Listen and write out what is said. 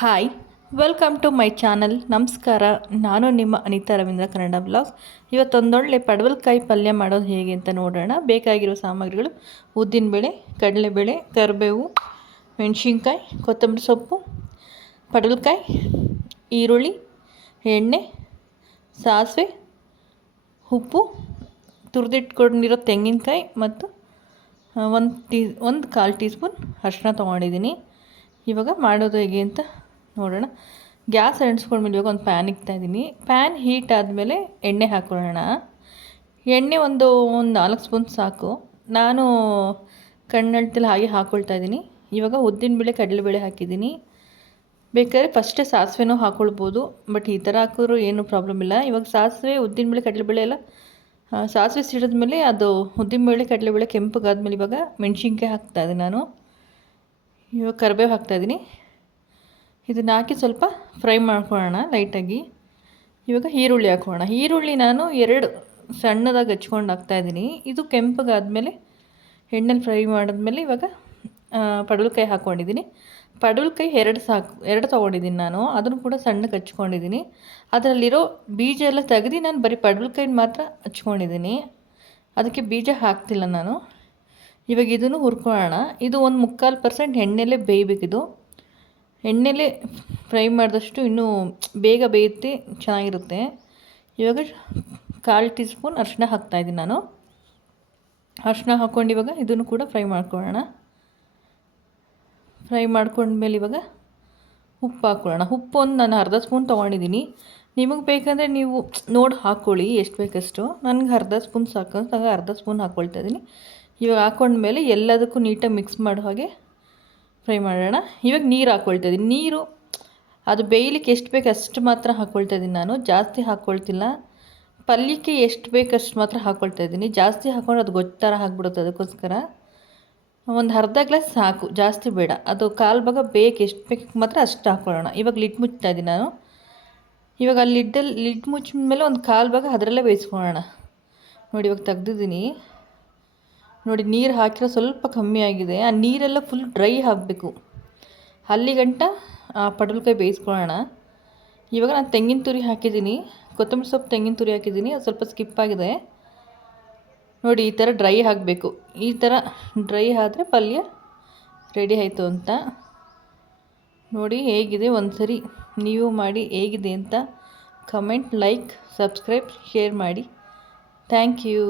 Hi, welcome to my channel. ನಮಸ್ಕಾರ. ನಾನು ನಿಮ್ಮ ಅನಿತಾ ರವೀಂದ್ರ ಕನ್ನಡ ಬ್ಲಾಗ್ಸ್. ಇವತ್ತೊಂದೊಳ್ಳೆ ಪಡವಲಕಾಯಿ ಪಲ್ಯ ಮಾಡೋದು ಹೇಗೆ ಅಂತ ನೋಡೋಣ. ಬೇಕಾಗಿರೋ ಸಾಮಗ್ರಿಗಳು: ಉದ್ದಿನಬೇಳೆ, ಕಡಲೆಬೇಳೆ, ಕರಿಬೇವು, ಮೆಣಸಿನ್ಕಾಯಿ, ಕೊತ್ತಂಬರಿ ಸೊಪ್ಪು, ಪಡವಲಕಾಯಿ, ಈರುಳ್ಳಿ, ಎಣ್ಣೆ, ಸಾಸಿವೆ, ಉಪ್ಪು, ತುರಿದಿಟ್ಕೊಂಡಿರೋ ತೆಂಗಿನಕಾಯಿ ಮತ್ತು ಒಂದು ಕಾಲು ಟೀ ಸ್ಪೂನ್ ಅರಿಶಿನ ತೊಗೊಂಡಿದ್ದೀನಿ. ಇವಾಗ ಮಾಡೋದು ಹೇಗೆ ಅಂತ ನೋಡೋಣ. ಗ್ಯಾಸ್ ಅಂಟಿಸ್ಕೊಂಡ್ಮೇಲೆ ಇವಾಗ ಒಂದು ಪ್ಯಾನ್ ಇಡ್ತಾಯಿದ್ದೀನಿ. ಪ್ಯಾನ್ ಹೀಟ್ ಆದಮೇಲೆ ಎಣ್ಣೆ ಹಾಕೊಳ್ಳೋಣ. ಎಣ್ಣೆ ಒಂದು 4 ಸ್ಪೂನ್ ಸಾಕು. ನಾನು ಕಣ್ಣಳ್ತಲ್ಲಿ ಹಾಗೆ ಹಾಕ್ಕೊಳ್ತಾ ಇದ್ದೀನಿ. ಇವಾಗ ಉದ್ದಿನಬೇಳೆ, ಕಡಲೆಬೇಳೆ ಹಾಕಿದ್ದೀನಿ. ಬೇಕಾದ್ರೆ ಫಸ್ಟೇ ಸಾಸಿವೆನೂ ಹಾಕ್ಕೊಳ್ಬೋದು, ಬಟ್ ಈ ಥರ ಹಾಕಿದ್ರೂ ಏನೂ ಪ್ರಾಬ್ಲಮ್ ಇಲ್ಲ. ಇವಾಗ ಸಾಸಿವೆ, ಉದ್ದಿನಬೇಳೆ, ಕಡಲೆಬೇಳೆ ಎಲ್ಲ ಸಾಸಿವೆ ಸಿಡಿದ್ಮೇಲೆ ಅದು ಉದ್ದಿನಬೇಳೆ, ಕಡಲೆಬೇಳೆ ಕೆಂಪಗಾದ್ಮೇಲೆ ಇವಾಗ ಮೆಣಸಿನ್ಕಾಯಿ ಹಾಕ್ತಾಯಿದ್ದೀನಿ ನಾನು. ಇವಾಗ ಕರಿಬೇವು ಹಾಕ್ತಾಯಿದ್ದೀನಿ. ಇದನ್ನು ಹಾಕಿ ಸ್ವಲ್ಪ ಫ್ರೈ ಮಾಡ್ಕೊಳ್ಳೋಣ ಲೈಟಾಗಿ. ಇವಾಗ ಈರುಳ್ಳಿ ಹಾಕೋಣ. ಈರುಳ್ಳಿ ನಾನು 2 ಸಣ್ಣದಾಗಿ ಹಚ್ಕೊಂಡು ಹಾಕ್ತಾಯಿದ್ದೀನಿ. ಇದು ಕೆಂಪಗಾದ್ಮೇಲೆ ಎಣ್ಣೆಲಿ ಫ್ರೈ ಮಾಡಿದ್ಮೇಲೆ ಇವಾಗ ಪಡವಲಕಾಯಿ ಹಾಕ್ಕೊಂಡಿದ್ದೀನಿ. ಪಡವಲಕಾಯಿ 2 ತೊಗೊಂಡಿದ್ದೀನಿ ನಾನು. ಅದನ್ನು ಕೂಡ ಸಣ್ಣಗೆ ಹಚ್ಕೊಂಡಿದ್ದೀನಿ. ಅದರಲ್ಲಿರೋ ಬೀಜ ಎಲ್ಲ ತೆಗೆದು ನಾನು ಬರೀ ಪಡವಲಕಾಯಿನ ಮಾತ್ರ ಹಚ್ಕೊಂಡಿದ್ದೀನಿ. ಅದಕ್ಕೆ ಬೀಜ ಹಾಕ್ತಿಲ್ಲ ನಾನು. ಇವಾಗ ಇದನ್ನು ಹುರ್ಕೊಳ್ಳೋಣ. ಇದು 1/4% ಎಣ್ಣೆಲೇ ಬೇಯಬೇಕಿದು. ಎಣ್ಣೆಲೇ ಫ್ರೈ ಮಾಡಿದಷ್ಟು ಇನ್ನೂ ಬೇಗ ಬೇಯುತ್ತೆ, ಚೆನ್ನಾಗಿರುತ್ತೆ. ಇವಾಗ 1/4 ಟೀ ಸ್ಪೂನ್ ಅರಿಶಿನ ಹಾಕ್ತಾಯಿದ್ದೀನಿ ನಾನು. ಅರಿಶಿನ ಹಾಕ್ಕೊಂಡು ಇವಾಗ ಇದನ್ನು ಕೂಡ ಫ್ರೈ ಮಾಡ್ಕೊಳ್ಳೋಣ. ಫ್ರೈ ಮಾಡ್ಕೊಂಡ್ಮೇಲೆ ಇವಾಗ ಉಪ್ಪು ಹಾಕ್ಕೊಳ್ಳೋಣ. ಉಪ್ಪು ನಾನು ಅರ್ಧ ಸ್ಪೂನ್ ತೊಗೊಂಡಿದ್ದೀನಿ. ನಿಮಗೆ ಬೇಕಂದರೆ ನೀವು ನೋಡಿ ಹಾಕ್ಕೊಳ್ಳಿ ಎಷ್ಟು ಬೇಕಷ್ಟು. ನನಗೆ ಅರ್ಧ ಸ್ಪೂನ್ ಸಾಕು ಅಂತ ಅರ್ಧ ಸ್ಪೂನ್ ಹಾಕ್ಕೊಳ್ತಾ ಇದ್ದೀನಿ. ಇವಾಗ ಹಾಕ್ಕೊಂಡ್ಮೇಲೆ ಎಲ್ಲದಕ್ಕೂ ನೀಟಾಗಿ ಮಿಕ್ಸ್ ಮಾಡೋ ಹಾಗೆ ಫ್ರೈ ಮಾಡೋಣ. ಇವಾಗ ನೀರು ಹಾಕ್ಕೊಳ್ತಾ ಇದ್ದೀನಿ. ನೀರು ಅದು ಬೇಯಲಿಕ್ಕೆ ಎಷ್ಟು ಬೇಕು ಅಷ್ಟು ಮಾತ್ರ ಹಾಕ್ಕೊಳ್ತಾ ಇದ್ದೀನಿ ನಾನು. ಜಾಸ್ತಿ ಹಾಕ್ಕೊಳ್ತಿಲ್ಲ. ಪಲ್ಯಕ್ಕೆ ಎಷ್ಟು ಬೇಕು ಅಷ್ಟು ಮಾತ್ರ ಹಾಕ್ಕೊಳ್ತಾ ಇದ್ದೀನಿ. ಜಾಸ್ತಿ ಹಾಕ್ಕೊಂಡು ಅದು ಗೊಜ್ಜು ಹಾಕ್ಬಿಡುತ್ತೆ. ಅದಕ್ಕೋಸ್ಕರ ಒಂದು ಅರ್ಧ ಗ್ಲಾಸ್ ಸಾಕು, ಜಾಸ್ತಿ ಬೇಡ. ಅದು ಕಾಲು ಭಾಗ ಬೇಕು, ಎಷ್ಟು ಬೇಕು ಮಾತ್ರ ಅಷ್ಟು ಹಾಕ್ಕೊಳ್ಳೋಣ. ಇವಾಗ ಲಿಡ್ ಮುಚ್ತಾ ಇದ್ದೀನಿ ನಾನು. ಇವಾಗ ಆ ಲಿಡ್ ಮುಚ್ಚಿದ ಮೇಲೆ ಒಂದು ಕಾಲು ಭಾಗ ಅದರಲ್ಲೇ ಬೇಯಿಸ್ಕೊಳ್ಳೋಣ. ನೋಡಿ ಇವಾಗ ತೆಗ್ದಿದ್ದೀನಿ. ನೋಡಿ ನೀರು ಹಾಕಿರೋ ಸ್ವಲ್ಪ ಕಮ್ಮಿ ಆಗಿದೆ. ಆ ನೀರೆಲ್ಲ ಫುಲ್ ಡ್ರೈ ಆಗಬೇಕು. ಅಲ್ಲಿಗಂಟ ಪಡವಲಕಾಯಿ ಬೇಯಿಸ್ಕೊಳ್ಳೋಣ. ಇವಾಗ ನಾನು ತೆಂಗಿನ ತುರಿ ಹಾಕಿದ್ದೀನಿ, ಕೊತ್ತಂಬರಿ ಸೊಪ್ಪು, ತೆಂಗಿನ ತುರಿ ಹಾಕಿದ್ದೀನಿ. ಅದು ಸ್ವಲ್ಪ ಸ್ಕಿಪ್ ಆಗಿದೆ. ನೋಡಿ ಈ ಥರ ಡ್ರೈ ಆಗಬೇಕು. ಈ ಥರ ಡ್ರೈ ಆದರೆ ಪಲ್ಯ ರೆಡಿ ಆಯಿತು ಅಂತ. ನೋಡಿ ಹೇಗಿದೆ, ಒಂದು ಸರಿ ನೀವು ಮಾಡಿ ಹೇಗಿದೆ ಅಂತ ಕಮೆಂಟ್, ಲೈಕ್, ಸಬ್ಸ್ಕ್ರೈಬ್, ಶೇರ್ ಮಾಡಿ. Thank you.